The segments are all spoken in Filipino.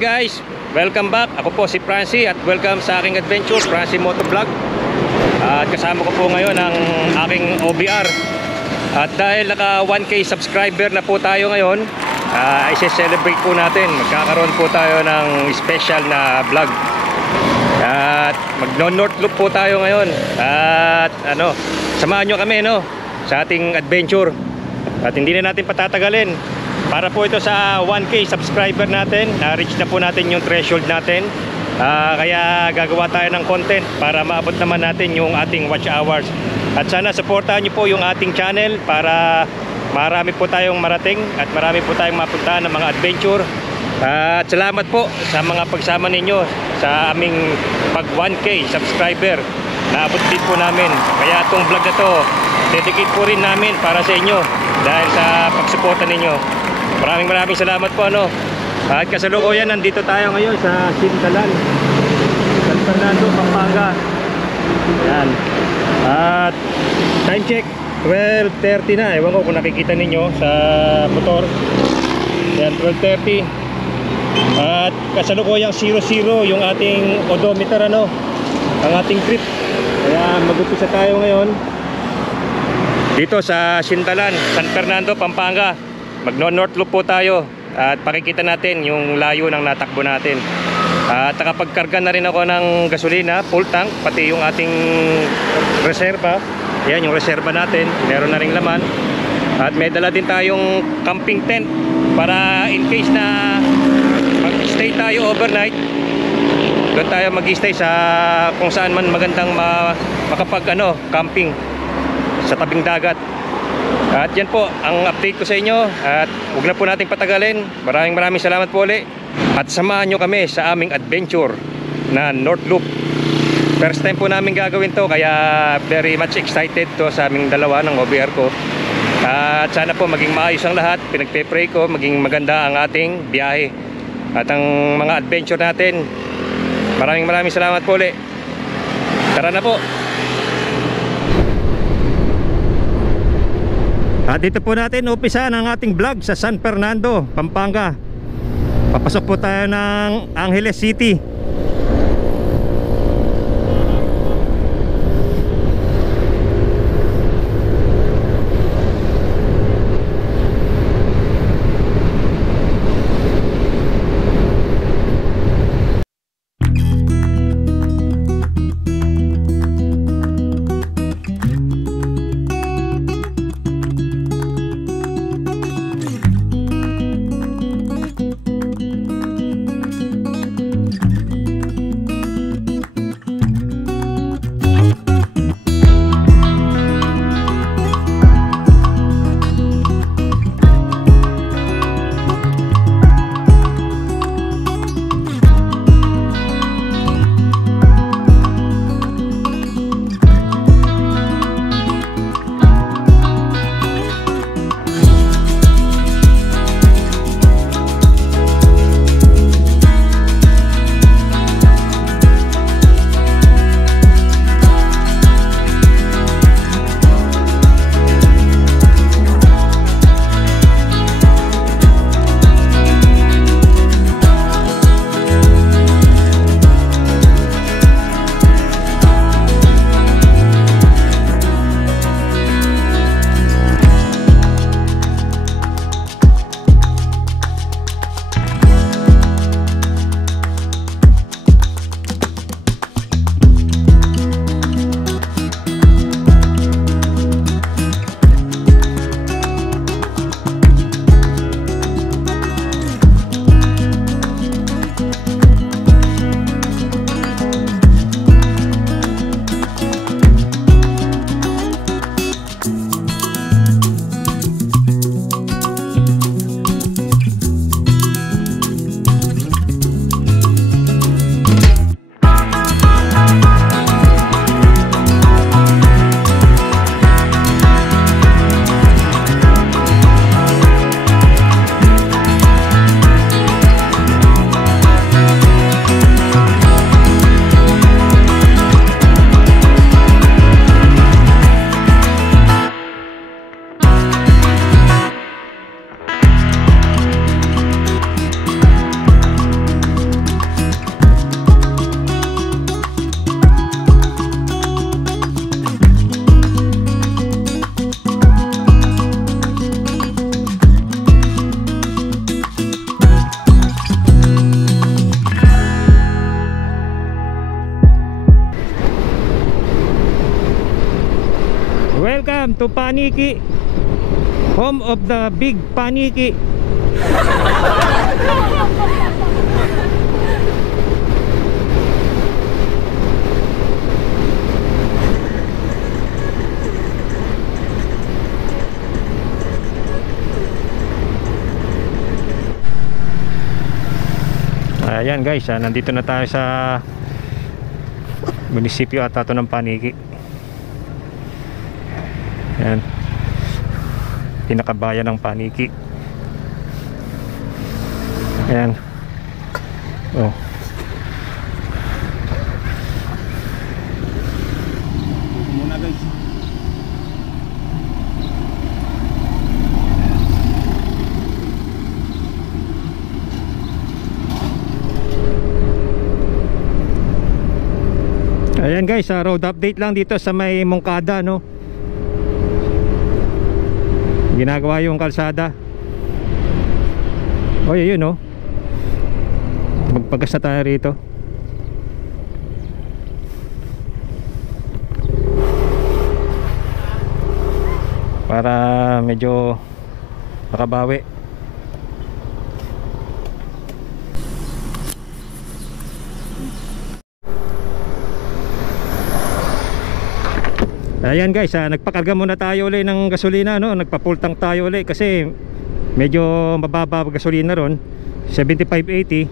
guys, welcome back. Ako po si Francie at welcome sa aking adventure, Francie Motovlog. At kasama ko po ngayon ang aking OBR. At dahil naka 1K subscriber na po tayo ngayon, i-celebrate po natin. Magkakaroon po tayo ng special na vlog. At mag-North Loop po tayo ngayon. At samahan nyo kami sa ating adventure. At hindi na natin patatagalin. Para po ito sa 1K subscriber natin. Na-reach na po natin yung threshold natin. Kaya gagawa tayo ng content para maabot naman natin yung ating watch hours. At sana supportahan nyo po yung ating channel para marami po tayong marating at marami po tayong mapuntahan ng mga adventure. At salamat po sa mga pagsama ninyo sa aming pag 1K subscriber. Naabot din po namin. Kaya itong vlog na to, dedicate po rin namin para sa inyo dahil sa pagsuporta ninyo. Maraming salamat po At kasalukuyan nandito tayo ngayon sa Sintalan, San Fernando, Pampanga. Yan. At time check 12:30 na. Ewan ko kung nakikita ninyo sa motor. Yan, 12:30. At kasalukuyang 00 yung ating odometer ang ating trip. Kaya mag-umpisa tayo ngayon dito sa Sintalan, San Fernando, Pampanga. Mag-North Loop po tayo at pakikita natin yung layo ng natakbo natin. At nakapagkarga na rin ako ng gasolina, full tank, pati yung ating reserva. Yan yung reserva natin, meron na ring laman. At may dala din tayong camping tent para in case na mag-stay tayo overnight, doon tayo mag-stay sa kung saan man magandang camping sa tabing dagat. At yan po ang update ko sa inyo. At huwag na po nating patagalin. Maraming salamat po ulit. At samahan nyo kami sa aming adventure na North Loop. First time po namin gagawin to, kaya very much excited to sa aming dalawa ng OBR ko. At sana po maging maayos ang lahat. Pinagpe-pray ko maging maganda ang ating biyahe at ang mga adventure natin. Maraming salamat po ulit. Tara na po. At dito po natin umpisa ng ating vlog sa San Fernando, Pampanga. Papasok po tayo ng Angeles City. Welcome to Paniki, home of the big Paniki. Ayan guys, nandito na tayo sa munisipyo ata to ng Paniki. Ayan, pinakabayan ng Paniki. Ayan. Oh. Muna guys. Ayan guys, road update lang dito sa may Moncada, no. Ginagawa yung kalsada. Oh, yun, no. Magpagas na tayo rito. Para medyo makabawi. Ayan guys, nagpakarga muna tayo ulit ng gasolina, no? Nagpa-full tank tayo ulit kasi medyo mababa ang gasolina ron, 75.80,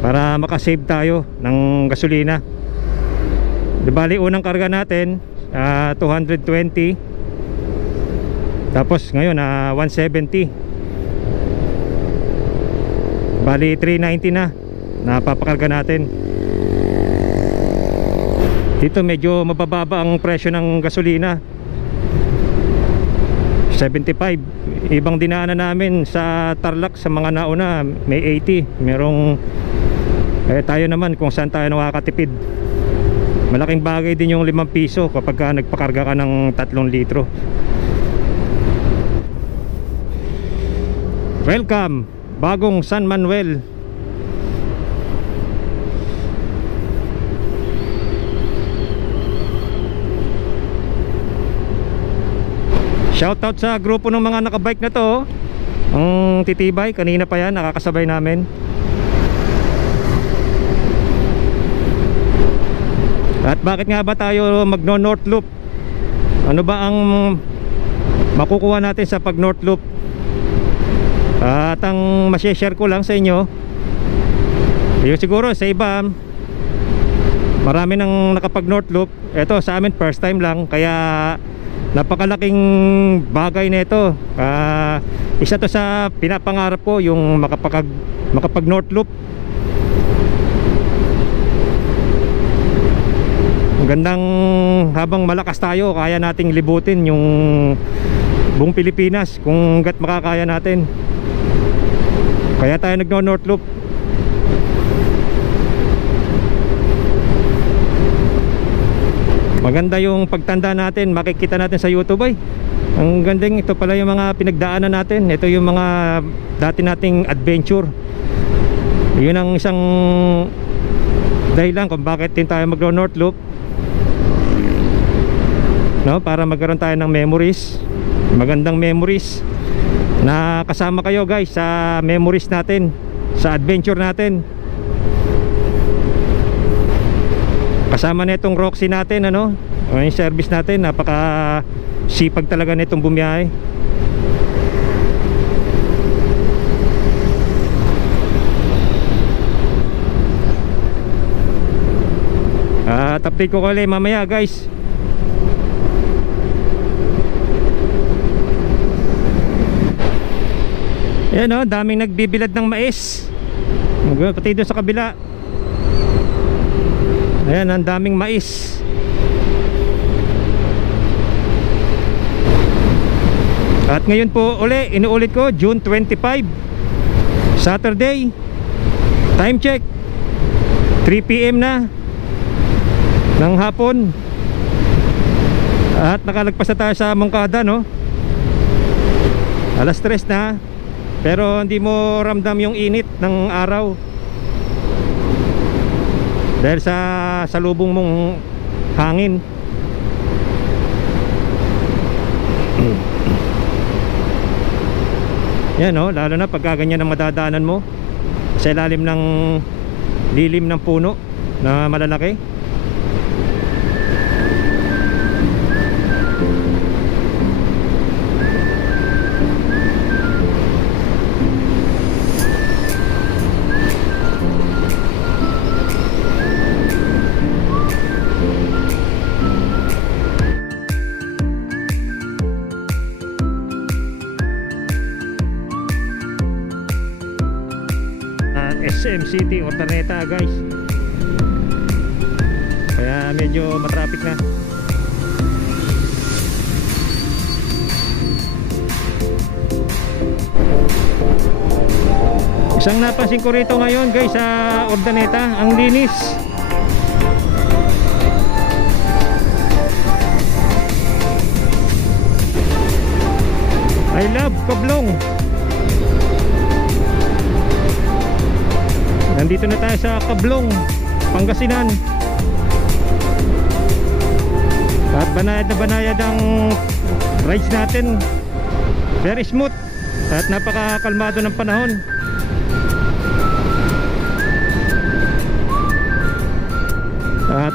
para makasave tayo ng gasolina. Di bali, unang karga natin 220, tapos ngayon 170, bali 390 na napapakarga natin. Dito medyo mabababa ang presyo ng gasolina, 75. Ibang dinaanan namin sa Tarlac, sa mga nauna may 80, merong tayo naman kung saan tayo nakakatipid. Malaking bagay din yung 5 piso kapag nagpakarga ka ng 3 litro. Welcome, bagong San Manuel. Shoutout sa grupo ng mga nakabike na to, ang titibay, kanina pa yan, nakakasabay namin. At bakit nga ba tayo magno-north loop? Ano ba ang makukuha natin sa pag north loop? At ang masishare ko lang sa inyo, yung siguro sa iba marami nang nakapag north loop. Ito sa amin first time lang, kaya napakalaking bagay nito. Isa to sa pinapangarap ko, yung makapag north loop. Gandang, habang malakas tayo, kaya nating libutin yung buong Pilipinas kung gat makakaya natin. Kaya tayo nagno-north loop. Maganda yung pagtanda natin, makikita natin sa YouTube ay. Ang gandang, ito pala yung mga pinagdaanan natin. Ito yung mga dati nating adventure. Yun ang isang dahilan kung bakit din tayo magno-north loop, no? Para magkaroon tayo ng memories, magandang memories, na kasama kayo guys sa memories natin, sa adventure natin. Kasama na itong Roxy natin, ano, yung service natin, napaka sipag talaga nitong bumiyahe. At update ko ulit mamaya guys. Ayan, oh, daming nagbibilad ng mais. Pati doon sa kabila. Ayan, ang daming mais. At ngayon po uli, inuulit ko, June 25, Saturday. Time check 3 PM na ng hapon. At nakalagpas na tayo sa Moncada, no? Alas 3 na. Pero hindi mo ramdam yung init ng araw dahil sa salubong mong hangin. Yan oh, lalo na pagka ganyan ang madadaanan mo sa ilalim ng lilim ng puno na malalaki. SM City Urdaneta guys, kaya medyo matraffic na. Isang napansin ko rito ngayon guys sa Urdaneta, ang linis. I love Kablong. Nandito na tayo sa Kablong, Pangasinan. At banayad na banayad ang rides natin. Very smooth at napakakalmado ng panahon.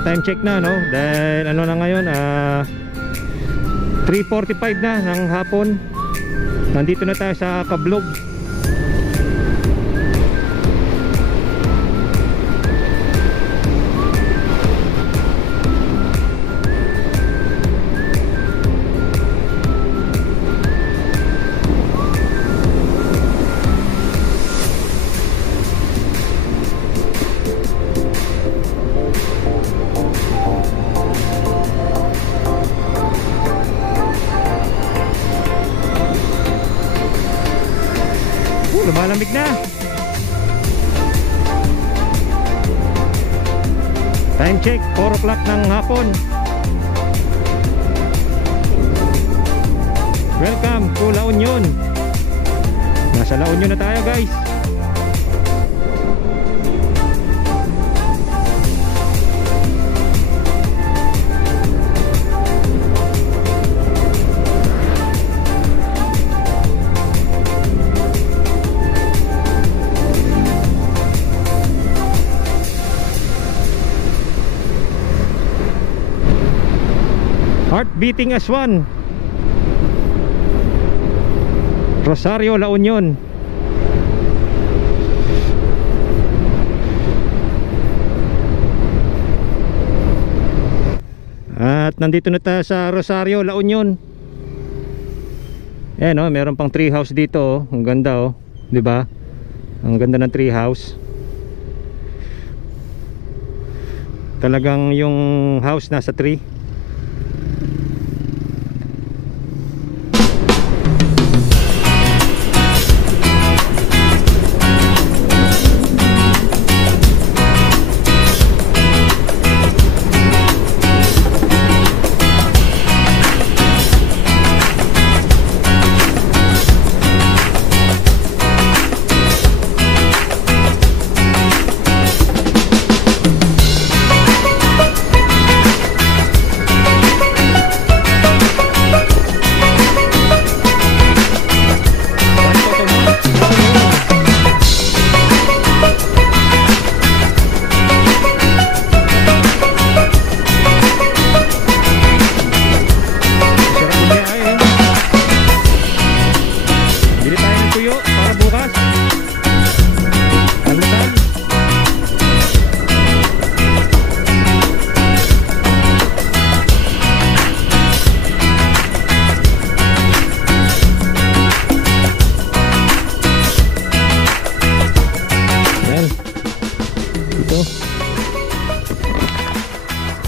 Time check na no, dahil ano na ngayon 3:45 na ng hapon. Nandito na tayo sa Kablog. Lumalamig na. Time check 4 o'clock ng hapon. Welcome to La Union. Nasa La Union na tayo guys. Heart beating as one. Rosario, La Union. At nandito na tayo sa Rosario, La Union. Ayan oh, meron pang tree house dito oh. Ang ganda oh, 'di ba? Ang ganda ng tree house. Talagang yung house nasa tree.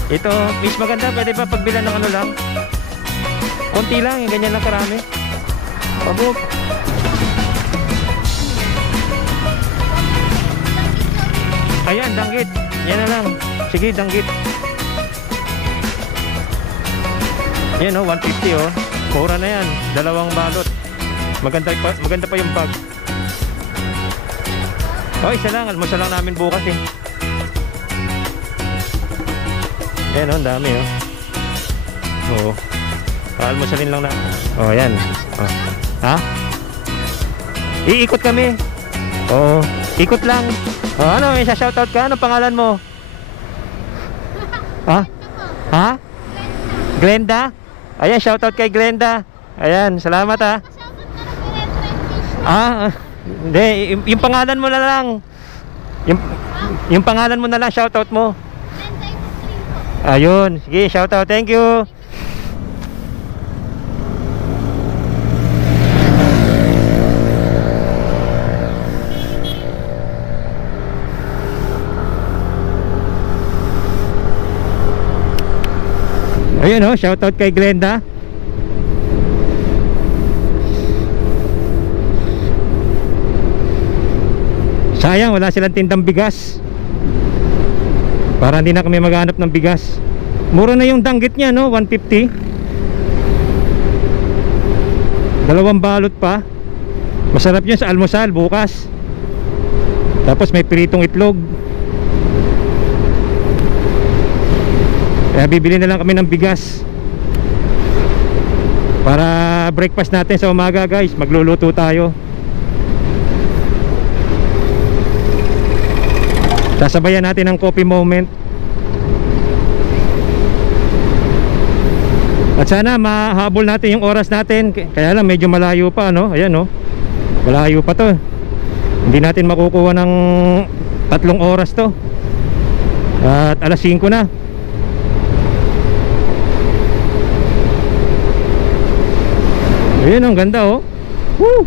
Ito, fish maganda, pwede ba pagbilan ng ano lang? Konti lang, yung ganyan lang karami. Pabuk. Ayan, danggit. Yan na lang. Sige, danggit. Yan oh, 150 oh. Mura na yan, dalawang balot. Maganda pa yung bag. Oh, isa lang, almusal lang namin bukas eh. Ayan oh, dami oh. Oo. Almusalin lang na. Oh, yan. Oh. Ha? Iikot kami. Oo. Ikot lang. Oh, ano, may shoutout ka? Ano pangalan mo? Ha? Ha? Glenda? Ayan, shoutout kay Glenda. Ayan, salamat ha. Hindi, yung pangalan mo na lang. Yung pangalan mo na lang, shoutout mo. Ayun, sige, shoutout. Thank you. Ayun oh, shoutout kay Glenda. Sayang wala silang tindang bigas. Para hindi na kami maghanap ng bigas. Mura na yung danggit niya no, 150. Dalawang balot pa. Masarap yun sa almusal bukas. Tapos may piritong itlog. Kaya bibili na lang kami ng bigas para breakfast natin sa umaga guys. Magluluto tayo. Sasabayan natin ang coffee moment. At sana mahabol natin yung oras natin. Kaya lang medyo malayo pa no. Ayan no, malayo pa to. Hindi natin makukuha ng 3 oras to. At alas 5 na. Ayun, ang ganda oh. Woo!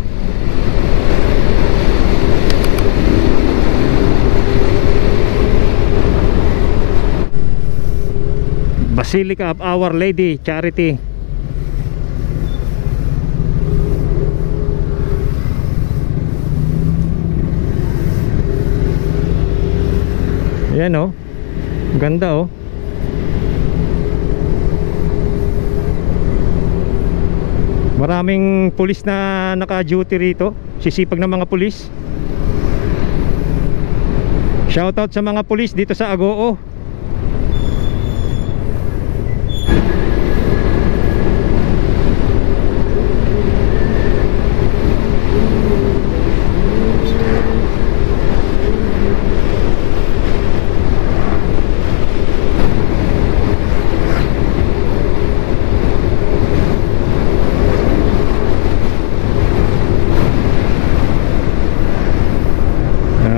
Basilica of Our Lady Charity. Ayan oh. Ganda oh. Maraming pulis na naka-duty rito. Sisipag ng mga pulis. Shoutout sa mga pulis dito sa Agoo.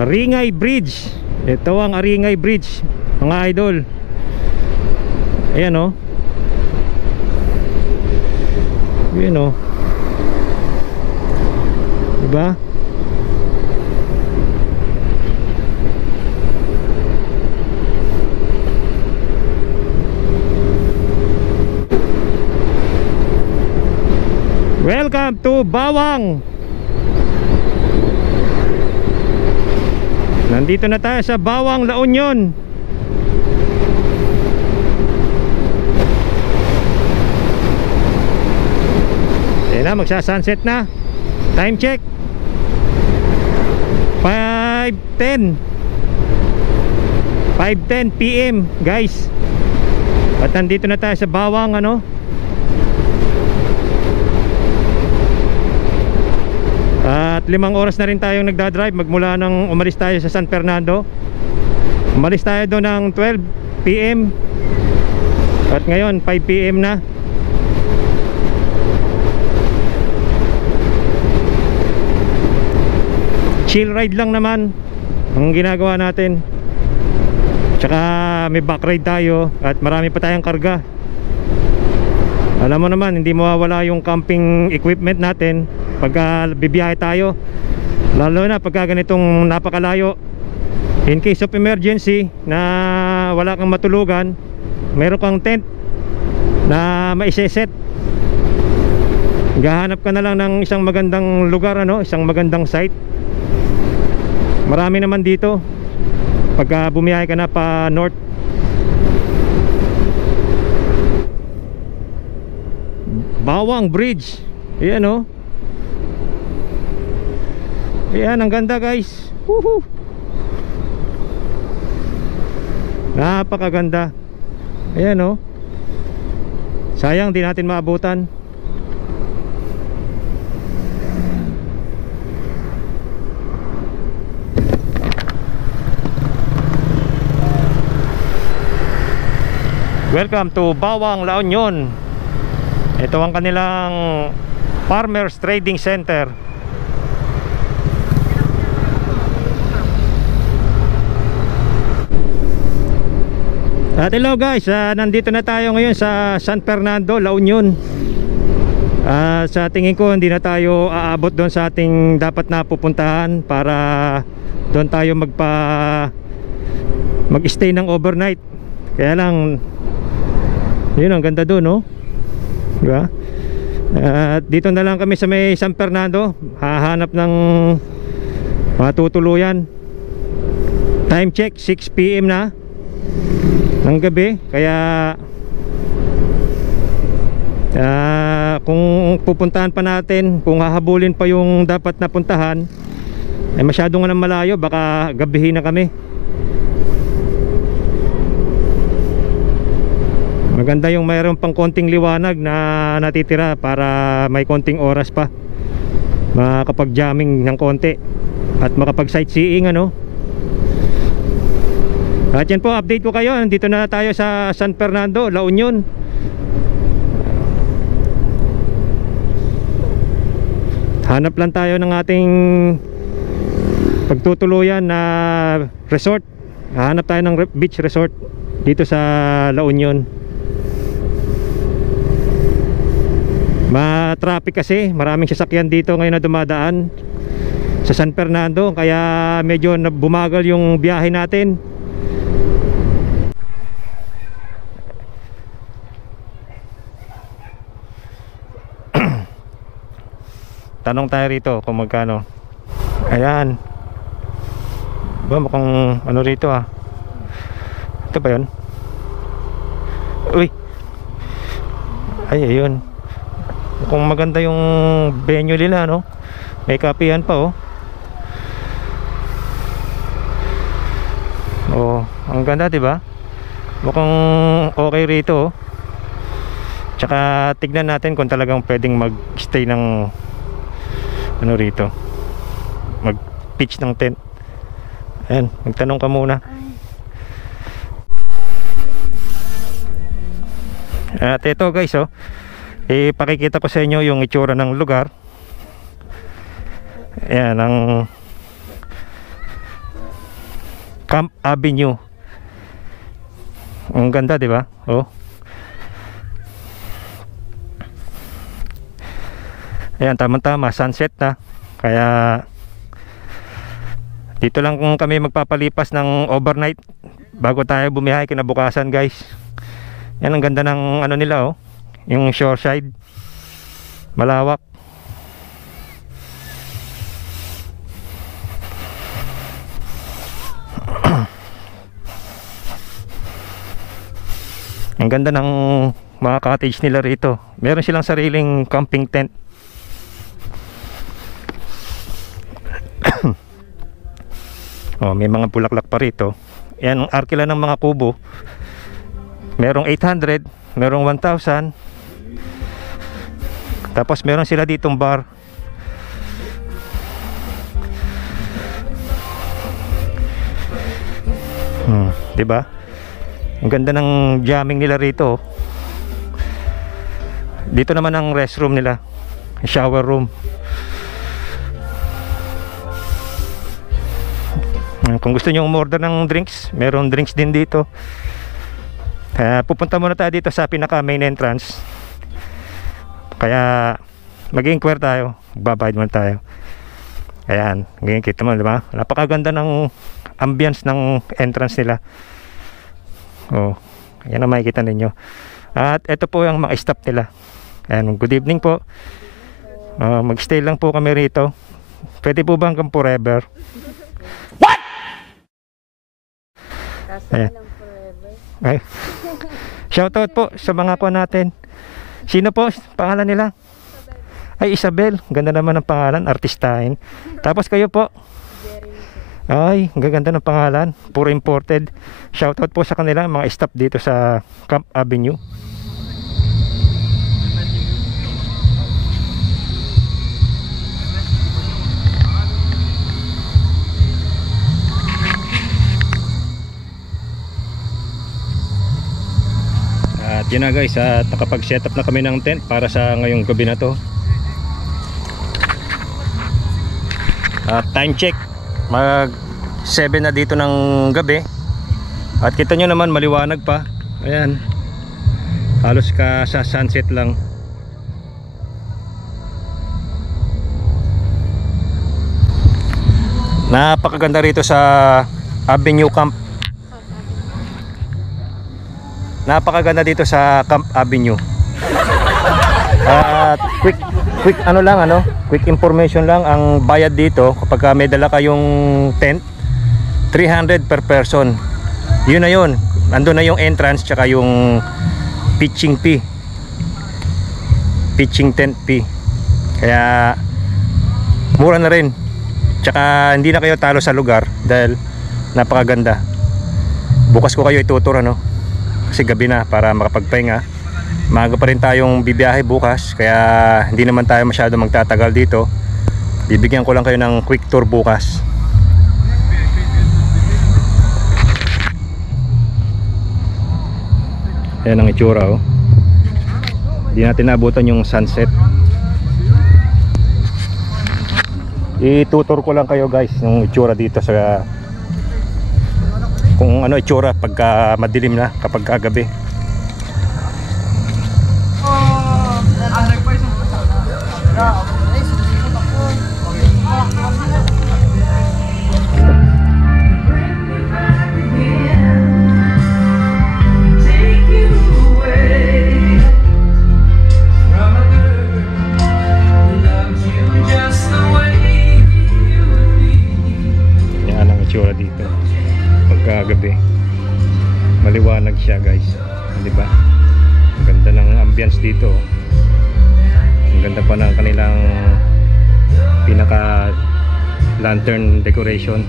Aringay Bridge. Ito ang Aringay Bridge mga idol. Ayan o. Ayan o. Diba? Welcome to Bawang. Nandito na tayo sa Bawang, La Union. Ayan na, magsa-sunset na. Time check 5:10 PM guys. At nandito na tayo sa Bawang ano. At 5 oras na rin tayong nagdadrive magmula nang umalis tayo sa San Fernando. Umalis tayo doon ng 12 PM. At ngayon 5 PM na. Chill ride lang naman ang ginagawa natin. Tsaka may back ride tayo. At marami pa tayong karga. Alam mo naman, hindi mawawala yung camping equipment natin pagka bibiyahe tayo, lalo na pagka ganitong napakalayo. In case of emergency na wala kang matulugan, meron kang tent na maiseset. Gahanap ka na lang ng isang magandang lugar ano, isang magandang site. Marami naman dito pagka bumiyahe ka na pa north. Bawang Bridge. Ayan o. Ayan, ang ganda guys. Woohoo! Napakaganda. Ayan o. Sayang di natin maabutan. Welcome to Bawang, La Union. Ito ang kanilang Farmers Trading Center. At hello guys, nandito na tayo ngayon sa San Fernando, La Union. Sa tingin ko hindi na tayo aabot doon sa ating dapat na pupuntahan para doon tayo mag-stay ng overnight. Kaya lang yun, ang ganda doon, no? Diba? At dito na lang kami sa may San Fernando. Hahanap ng matutuluyan. Time check 6 PM na ng gabi. Kaya kung pupuntahan pa natin, kung hahabulin pa yung dapat na puntahan, ay masyado nga nang malayo, baka gabihin na kami. Maganda yung mayroon pang konting liwanag na natitira para may konting oras pa makapag-jamming ng konti at makapag-sightseeing, ano. At yan po, update ko kayo. Nandito na tayo sa San Fernando, La Union. Hanap lang tayo ng ating pagtutuluyan na resort. Hanap tayo ng beach resort dito sa La Union. Ma-traffic kasi, maraming sasakyan dito ngayon na dumadaan sa San Fernando, kaya medyo bumagal yung biyahe natin. Tanong tayo rito kung magkano. Ayan. Ba, mukhang ano rito ah. Ito ba yun? Uy. Ay, ayun. Kung maganda yung venue nila, no? May kapihan pa, oh. Oh, ang ganda, 'di ba? Mukhang okay rito, oh. Tsaka tignan natin kung talagang pwedeng mag-stay ng ano rito. Mag-pitch ng tent. Ayan, magtanong ka muna. At ito, guys, oh. Ipakikita ko sa inyo yung itsura ng lugar. Ayan, ang Camp Avenue. Ang ganda, di ba? Oh. Ayan, tama-tama, sunset na. Kaya dito lang kung kami magpapalipas ng overnight bago tayo bumiyahe kinabukasan, guys. Yan, ang ganda ng ano nila, oh. Yung shoreside, malawak. Ang ganda ng mga cottage nila rito. Meron silang sariling camping tent. Oh, may mga bulaklak pa rito. Yan ang arkila ng mga kubo. Merong 800, merong 1,000. Tapos meron sila ditong bar. Diba? Ang ganda ng jamming nila rito. Dito naman ang restroom nila, shower room. Kung gusto nyo umorder ng drinks, meron drinks din dito. Pupunta muna tayo dito sa pinaka main entrance. Kaya mag-inquire tayo, babayad muna tayo. Ayan, ngayon kita mo, diba? Napakaganda ng ambience ng entrance nila. Oh, yan ang makikita ninyo. At ito po yung mga staff nila. Ayan, good evening po. Mag-stay lang po kami rito. Pwede po ba hanggang forever? What? Ayan. Ay. Shoutout po sa mga ko natin. Sino po pangalan nila? Ay, Isabel. Ganda naman ng pangalan, artistahin. Tapos kayo po? Ay, gaganda ng pangalan. Puro imported. Shoutout po sa kanila, mga staff dito sa Camp Avenue. Yan na guys, at nakapag-set up na kami ng tent para sa ngayong gabi na to. Time check, mag 7 na dito ng gabi. At kita nyo naman maliwanag pa. Ayan, halos ka sa sunset lang. Napakaganda rito sa Avenue Camp. Napakaganda dito sa Camp Avenue. At quick quick information lang, ang bayad dito kapag may dala kayong tent, 300 per person. Yun na yun. Nandun na yung entrance tsaka yung pitching fee. Pitching tent fee. Kaya mura na rin. Tsaka hindi na kayo talo sa lugar dahil napakaganda. Bukas ko kayo itutur kasi gabi na para makapagpahinga. Maaga pa rin tayong bibiyahe bukas, kaya hindi naman tayo masyado magtatagal dito. Bibigyan ko lang kayo ng quick tour bukas. Ayan ang itsura Hindi natin nabutan yung sunset. Itutur ko lang kayo guys yung itsura dito sa kung ano itsura pagka madilim na, kapag kagabi. Yan ang itsura dito pagkagabi. Maliwanag siya guys, di ba? Ang ganda ng ambience dito. Ang ganda pa ng kanilang pinaka lantern decoration.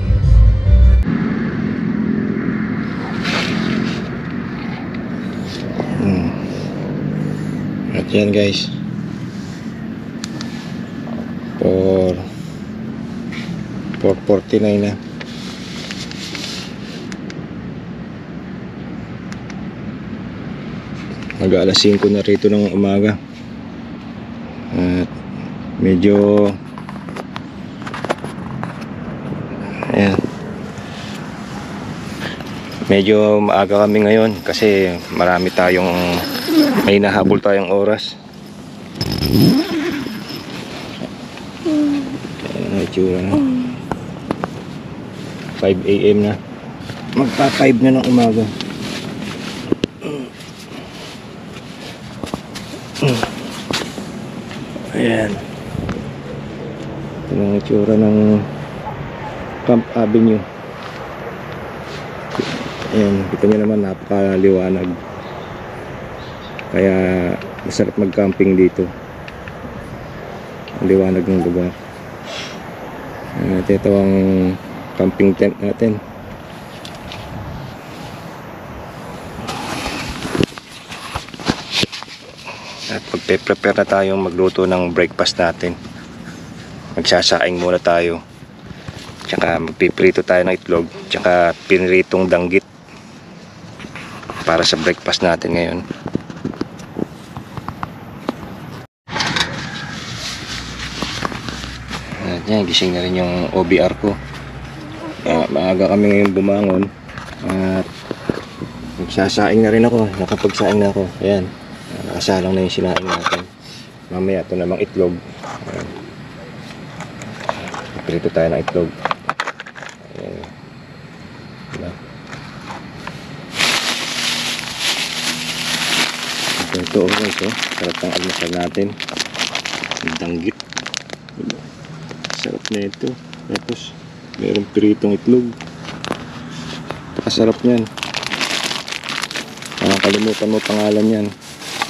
At yan guys, for 449 na. Mag-alas 5 na rito ng umaga. At medyo ayan, medyo maaga kami ngayon kasi marami tayong may nahabol tayong oras. Ayan ang itsura na. 5 AM na, magpa 5 na ng umaga. Ayan, ito ang itsura ng Camp Avenue. Ayan, kita nyo naman, napakaliwanag. Kaya masarap mag-camping dito. Ang liwanag ng lugar. At ito ang camping tent natin. At magpe-prepare na tayong magluto ng breakfast natin. Magsasaing muna tayo. Tsaka magpiprito tayo ng itlog. Tsaka piniritong danggit para sa breakfast natin ngayon. At yan, gising na rin yung OBR ko. Maaga kami ngayon bumangon. At magsasaing na rin ako. Nakapagsaing na ako. Ayan, nakasalang na yung sinaing natin. Mamaya ito namang itlog. Ayan, prito tayo ng itlog. Ayan, diba? Ito guys, sarap ng almusal natin. Danggit, diba? Sarap na ito. Tapos mayroong pritong itlog. Napakasarap niyan. Nakakalimutan mo pangalan yan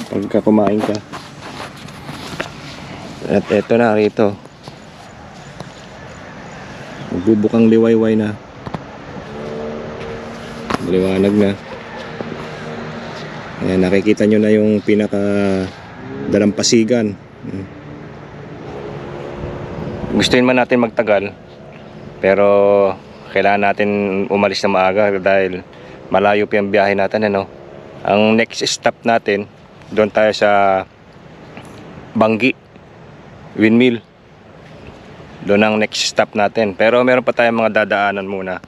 pagka kumain ka. At eto na rito, magbubukang liwayway na, maliwanag na. Ayan, nakikita nyo na yung pinaka dalampasigan. Gustuin man natin magtagal, pero kailangan natin umalis na maaga dahil malayo pa yung biyahe natin, Ang next stop natin, doon tayo sa Banggi Windmill. Doon ang next stop natin. Pero meron pa tayong mga dadaanan muna.